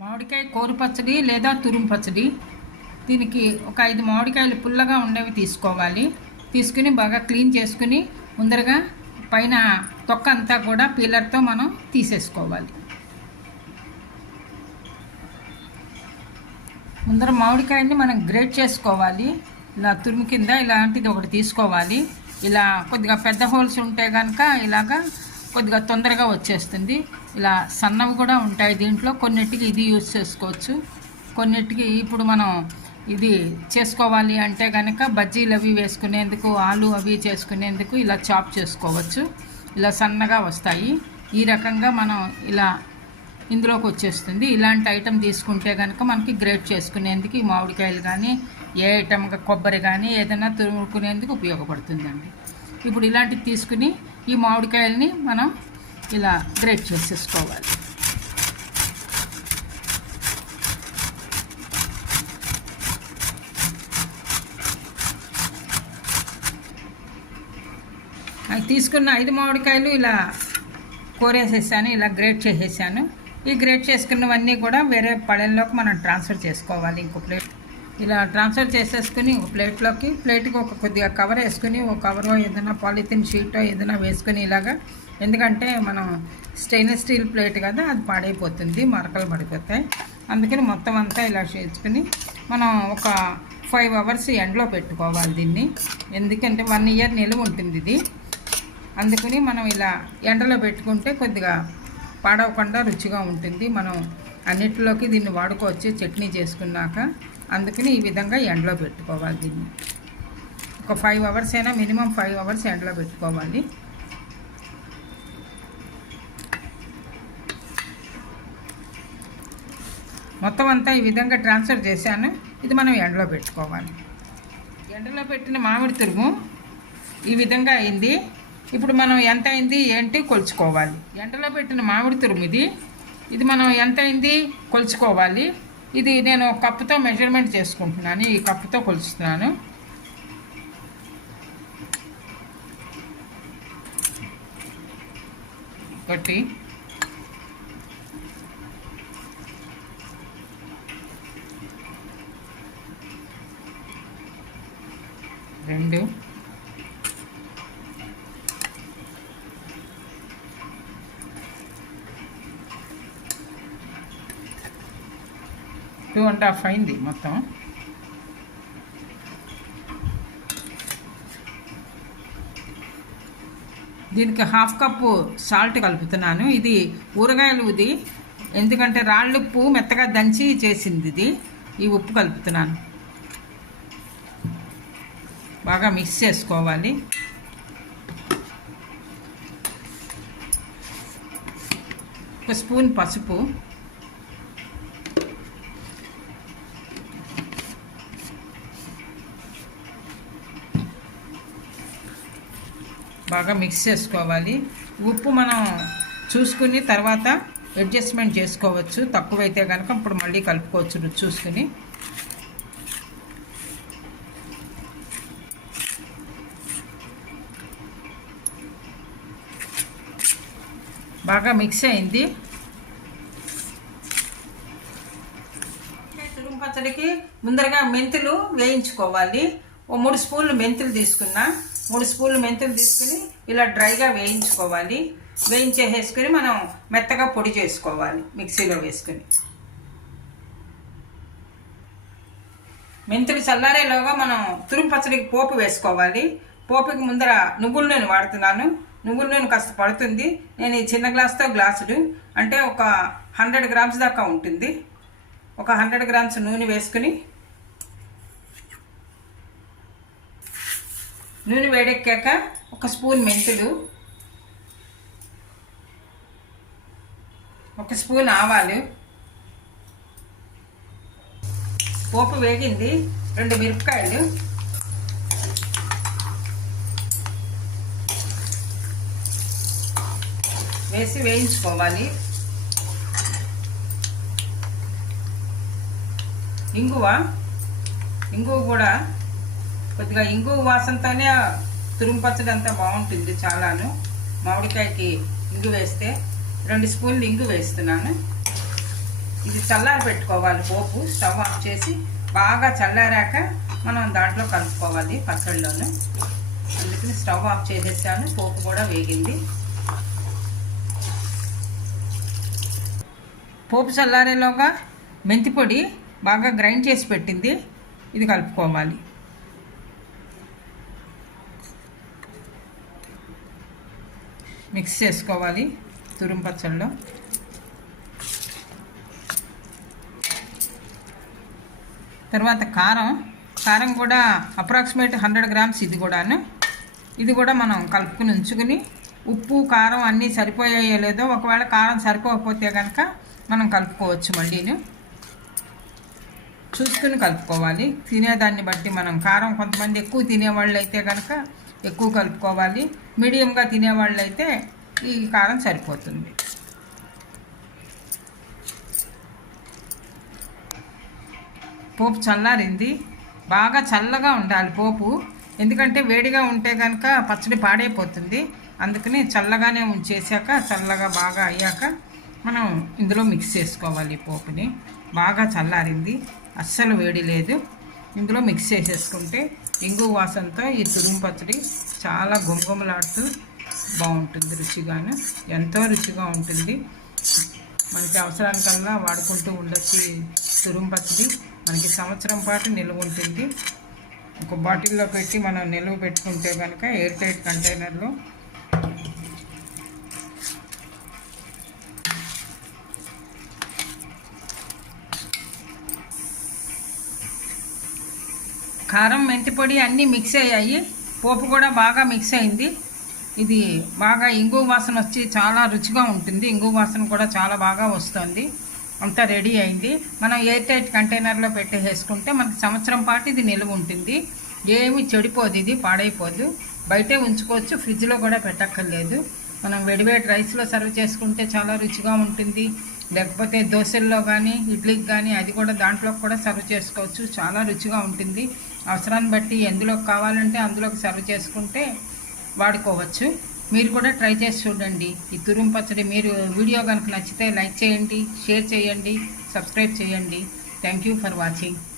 మామిడికాయ కూర పచ్చడి లేదా తురుము పచ్చడి. దీనికి ఒక ఐదు మామిడికాయలు పుల్లగా ఉండేవి తీసుకోవాలి. తీసుకుని బాగా క్లీన్ చేసుకుని ముందరగా పైన తొక్క అంతా కూడా పీలర్తో మనం తీసేసుకోవాలి. ముందర మామిడికాయని మనం గ్రేట్ చేసుకోవాలి. ఇలా తురుము కింద ఇలాంటిది ఒకటి తీసుకోవాలి. ఇలా కొద్దిగా పెద్ద హోల్స్ ఉంటే కనుక ఇలాగా కొద్దిగా తొందరగా వచ్చేస్తుంది. ఇలా సన్నవి కూడా ఉంటాయి దీంట్లో. కొన్నిటికి ఇది యూజ్ చేసుకోవచ్చు. కొన్నిటికి ఇప్పుడు మనం ఇది చేసుకోవాలి అంటే కనుక బజ్జీలు అవి వేసుకునేందుకు ఆలు అవి చేసుకునేందుకు ఇలా చాప్ చేసుకోవచ్చు. ఇలా సన్నగా వస్తాయి. ఈ రకంగా మనం ఇలా ఇందులోకి వచ్చేస్తుంది. ఇలాంటి ఐటెం తీసుకుంటే కనుక మనకి గ్రేట్ చేసుకునేందుకు ఈ మామిడికాయలు కానీ ఏ ఐటమ్ కొబ్బరి కానీ ఏదైనా తురుముకునేందుకు ఉపయోగపడుతుందండి. ఇప్పుడు ఇలాంటివి తీసుకుని ఈ మామిడికాయలని మనం ఇలా గ్రేట్ చేసేసుకోవాలి అది తీసుకున్న ఐదు మామిడికాయలు ఇలా కోరేసేసాను ఇలా గ్రేట్ చేసేసాను ఈ గ్రేట్ చేసుకున్నవన్నీ కూడా వేరే పళ్ళెంలోకి మనం ట్రాన్స్ఫర్ చేసుకోవాలి ఇంకో ప్లేట్ ఇలా ట్రాన్స్ఫర్ చేసేసుకుని ఒక ప్లేట్లోకి ప్లేట్కి ఒక కొద్దిగా కవర్ వేసుకుని ఒక కవర్ ఏదైనా పాలిథిన్ షీటో ఏదైనా వేసుకుని ఇలాగా. ఎందుకంటే మనం స్టెయిన్లెస్ స్టీల్ ప్లేట్ కదా అది పాడైపోతుంది మరకలు పడిపోతాయి. అందుకని మొత్తం అంతా ఇలా చేసుకుని మనం ఒక ఫైవ్ అవర్స్ ఎండలో పెట్టుకోవాలి దీన్ని. ఎందుకంటే వన్ ఇయర్ నిలువ ఉంటుంది ఇది. అందుకని మనం ఇలా ఎండలో పెట్టుకుంటే కొద్దిగా పాడవకుండా రుచిగా ఉంటుంది. మనం అన్నిటిలోకి దీన్ని వాడుకోవచ్చు చట్నీ చేసుకున్నాక. అందుకని ఈ విధంగా ఎండలో పెట్టుకోవాలి దీన్ని. ఒక ఫైవ్ అవర్స్ అయినా మినిమం ఫైవ్ అవర్స్ ఎండలో పెట్టుకోవాలి. మొత్తం అంతా ఈ విధంగా ట్రాన్స్ఫర్ చేశాను. ఇది మనం ఎండలో పెట్టుకోవాలి. ఎండలో పెట్టిన మామిడి తురుము ఈ విధంగా అయింది. ఇప్పుడు మనం ఎంత అయింది ఏంటి కొలుచుకోవాలి. ఎండలో పెట్టిన మామిడి తురుము ఇది. ఇది మనం ఎంత అయింది కొలుచుకోవాలి. ఇది నేను కప్పుతో మెజర్మెంట్ చేసుకుంటున్నాను ఈ కప్పుతో కొలుస్తున్నాను. ఒకటి. రెండు. టూ అండ్ హాఫ్ అయింది మొత్తం. దీనికి హాఫ్ కప్పు సాల్ట్ కలుపుతున్నాను. ఇది ఊరగాయలు ఇది. ఎందుకంటే రాళ్ళు ఉప్పు మెత్తగా దంచి చేసింది ఇది. ఈ ఉప్పు కలుపుతున్నాను. బాగా మిక్స్ చేసుకోవాలి. ఒక స్పూన్ పసుపు. బాగా మిక్స్ చేసుకోవాలి. ఉప్పు మనం చూసుకుని తర్వాత అడ్జస్ట్మెంట్ చేసుకోవచ్చు. తక్కువైతే కనుక ఇప్పుడు మళ్ళీ కలుపుకోవచ్చు రుచి చూసుకుని. బాగా మిక్స్ అయింది. తురుము పచ్చడికి ముందరగా మెంతులు వేయించుకోవాలి. ఓ మూడు స్పూన్లు మెంతులు తీసుకున్నా. మూడు స్పూన్లు మెంతులు తీసుకుని ఇలా డ్రైగా వేయించుకోవాలి. వేయించేసేసుకుని మనం మెత్తగా పొడి చేసుకోవాలి మిక్సీలో వేసుకుని. మెంతులు చల్లారేలోగా మనం తురుము పచ్చడికి పోపు వేసుకోవాలి. పోపుకి ముందర నువ్వుల నూనె వాడుతున్నాను. నువ్వుల నూనె కాస్త పడుతుంది. నేను ఈ చిన్న గ్లాస్తో గ్లాసుడు. అంటే ఒక హండ్రెడ్ గ్రామ్స్ దాకా ఉంటుంది. ఒక హండ్రెడ్ గ్రామ్స్ నూనె వేసుకుని నూనె వేడెక్కాక ఒక స్పూన్ మెంతులు ఒక స్పూన్ ఆవాలు పోపు వేగింది రెండు మిరపకాయలు వేసి వేయించుకోవాలి. ఇంగువ ఇంగువ కూడా కొద్దిగా ఇంగు వాసనతోనే తురుము పచ్చడి అంతా బాగుంటుంది చాలాను. మామిడికాయకి ఇంగు వేస్తే రెండు స్పూన్లు ఇంగు వేస్తున్నాను. ఇది చల్లారి పెట్టుకోవాలి పోపు స్టవ్ ఆఫ్ చేసి బాగా చల్లారాక మనం దాంట్లో కలుపుకోవాలి పచ్చళ్ళలోనే అందుకని స్టవ్ ఆఫ్ చేసేసాను పోపు కూడా వేగింది. పోపు చల్లారేలోగా మెంతి పొడి బాగా గ్రైండ్ చేసి పెట్టింది. ఇది కలుపుకోవాలి. మిక్స్ చేసుకోవాలి తురుము పచ్చళ్ళలో. తర్వాత కారం. కారం కూడా అప్రాక్సిమేట్ హండ్రెడ్ గ్రామ్స్ ఇది కూడాను. ఇది కూడా మనం కలుపుకుని ఉంచుకుని ఉప్పు కారం అన్నీ సరిపోయాయో లేదో ఒకవేళ కారం సరిపోకపోతే కనుక మనం కలుపుకోవచ్చు మళ్ళీను. చూసుకుని కలుపుకోవాలి. తినేదాన్ని బట్టి మనం కారం కొంతమంది ఎక్కువ తినేవాళ్ళు అయితే కనుక ఎక్కువ కలుపుకోవాలి. మీడియంగా తినేవాళ్ళైతే ఈ కారం సరిపోతుంది. పోపు చల్లారింది. బాగా చల్లగా ఉండాలి పోపు. ఎందుకంటే వేడిగా ఉంటే కనుక పచ్చడి పాడైపోతుంది. అందుకని చల్లగానే ఉంచేసాక చల్లగా బాగా అయ్యాక మనం ఇందులో మిక్స్ చేసుకోవాలి పోపుని. బాగా చల్లారింది. అస్సలు వేడి లేదు. ఇందులో మిక్స్ చేసేసుకుంటే ఇంగు వాసనతో ఈ తురుము పచ్చడి చాలా గుమగుమలాడుతూ బాగుంటుంది రుచిగాను. ఎంతో రుచిగా ఉంటుంది. మనకి అవసరానికల్లా వాడుకుంటూ ఉండొచ్చు ఈ తురుము పచ్చడి. మనకి సంవత్సరం పాటు నిల్వ ఉంటుంది. ఒక బాటిల్లో పెట్టి మనం నిల్వ పెట్టుకుంటే కనుక ఎయిర్ టైట్ కంటైనర్లో కారం మెంతి పొడి అన్నీ మిక్స్ అయ్యాయి. పోపు కూడా బాగా మిక్స్ అయింది. ఇది బాగా ఇంగు వాసన వచ్చి చాలా రుచిగా ఉంటుంది. ఇంగు వాసన కూడా చాలా బాగా వస్తుంది. అంతా రెడీ అయింది. మనం ఎయిర్ టైట్ కంటైనర్లో పెట్టేసుకుంటే మనకి సంవత్సరం పాటు ఇది నిలువ ఉంటుంది. ఏమి చెడిపోదు ఇది పాడైపోదు. బయటే ఉంచుకోవచ్చు ఫ్రిడ్జ్లో కూడా పెట్టక్కర్లేదు. మనం వేడివేడి రైస్లో సర్వ్ చేసుకుంటే చాలా రుచిగా ఉంటుంది. లేకపోతే దోశల్లో కానీ ఇడ్లీకి కానీ అది కూడా దాంట్లో కూడా సర్వ్ చేసుకోవచ్చు. చాలా రుచిగా ఉంటుంది. అవసరాన్ని బట్టి ఎందులోకి కావాలంటే అందులోకి సర్వ్ చేసుకుంటే వాడుకోవచ్చు. మీరు కూడా ట్రై చేసి చూడండి. ఈ తురుము పచ్చడి మీరు వీడియో కనుక నచ్చితే లైక్ చేయండి షేర్ చేయండి సబ్స్క్రైబ్ చేయండి. Thank you for watching.